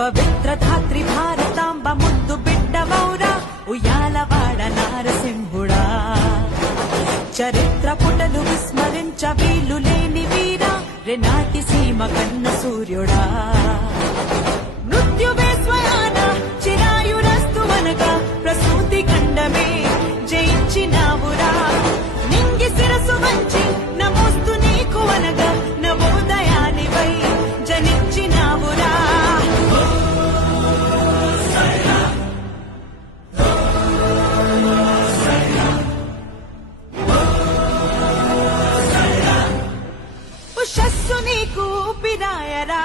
పవిత్ర ధాత్రి భారతాంబ ముద్దు బిడ్డవౌరా ఉయ్యాలవాడ నారసింహుడా. చరిత్ర పుటలు విస్మరించ వీలు లేని వీరా రెనాటి సీమ కన్న సూర్యుడా. మృత్యువే స్వయాన చిరాయురస్తువనగా ప్రసూతి ఖండమే జయించినావురా. నింగి శిరసు వంచి నమోస్తు నీకు అనగా నవోదయానివై జనించినావురా. ఉషస్సు నీకు పిరాయరా